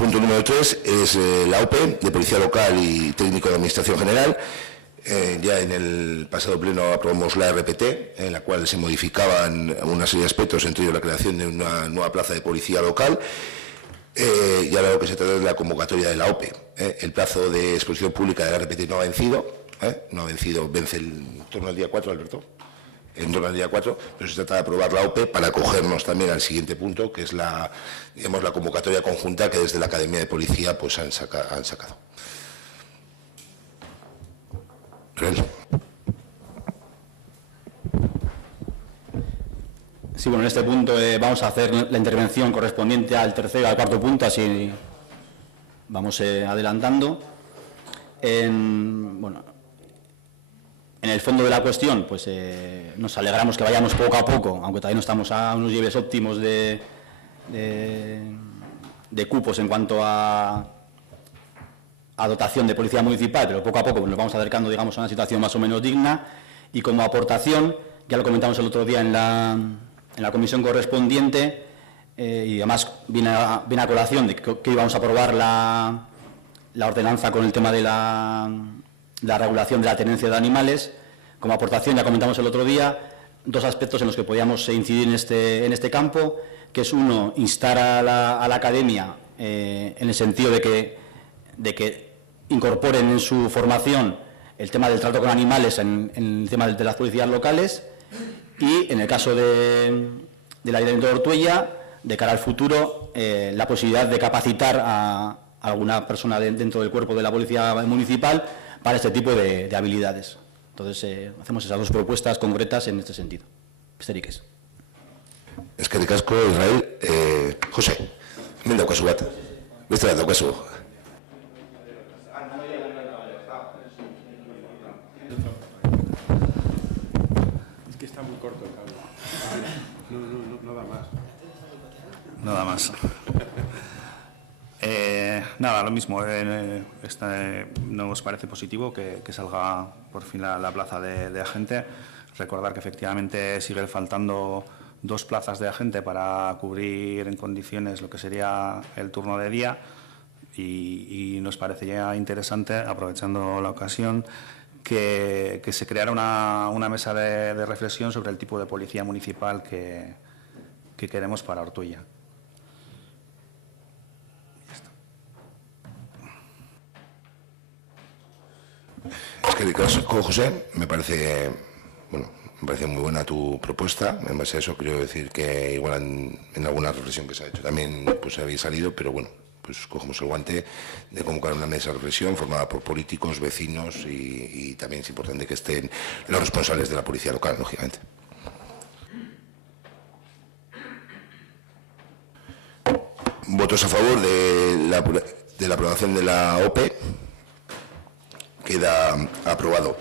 Punto número 3 es la OPE de Policía Local y Técnico de Administración General. Ya en el pasado pleno aprobamos la RPT, en la cual se modificaban una serie de aspectos, entre ellos la creación de una nueva plaza de policía local. Y ahora lo que se trata es la convocatoria de la OPE. El plazo de exposición pública de la RPT no ha vencido, vence en torno al día 4, Alberto. En torno al día 4, pero se trata de aprobar la OPE para acogernos también al siguiente punto, que es la convocatoria conjunta que desde la Academia de Policía pues, han sacado. Sí, bueno, en este punto vamos a hacer la intervención correspondiente al tercero y al cuarto punto, así vamos adelantando. En el fondo de la cuestión, pues nos alegramos que vayamos poco a poco, aunque todavía no estamos a unos niveles óptimos de cupos en cuanto a dotación de policía municipal, pero poco a poco nos vamos acercando, digamos, a una situación más o menos digna. Y como aportación, ya lo comentamos el otro día en la comisión correspondiente, y además viene a colación de que íbamos a aprobar la ordenanza con el tema de la regulación de la tenencia de animales. Como aportación, ya comentamos el otro día, dos aspectos en los que podíamos incidir en este campo, que es uno, instar a la Academia en el sentido de que incorporen en su formación el tema del trato con animales en el tema de las policías locales, y en el caso del Ayuntamiento de Ortuella, de cara al futuro, la posibilidad de capacitar a alguna persona dentro del cuerpo de la Policía Municipal para este tipo de habilidades. Entonces, hacemos esas dos propuestas concretas en este sentido. Besterik ez. Eskerrik asko, Israel. José, hemen daukazu bat. Beste bat daukazu. Es que está muy corto el cable. No da más. No da más. Nada, lo mismo. Nos parece positivo que salga por fin la plaza de agente. Recordar que efectivamente sigue faltando 2 plazas de agente para cubrir en condiciones lo que sería el turno de día, y nos parecería interesante, aprovechando la ocasión, que se creara una mesa de reflexión sobre el tipo de policía municipal que queremos para Ortuella. Eskerrik asko, José. Me parece muy buena tu propuesta. En base a eso quiero decir que igual en alguna reflexión que se ha hecho también pues había salido, pero bueno, pues cogemos el guante de convocar una mesa de reflexión formada por políticos, vecinos y también es importante que estén los responsables de la policía local, lógicamente. Votos a favor de la aprobación de la OPE. Queda aprobado.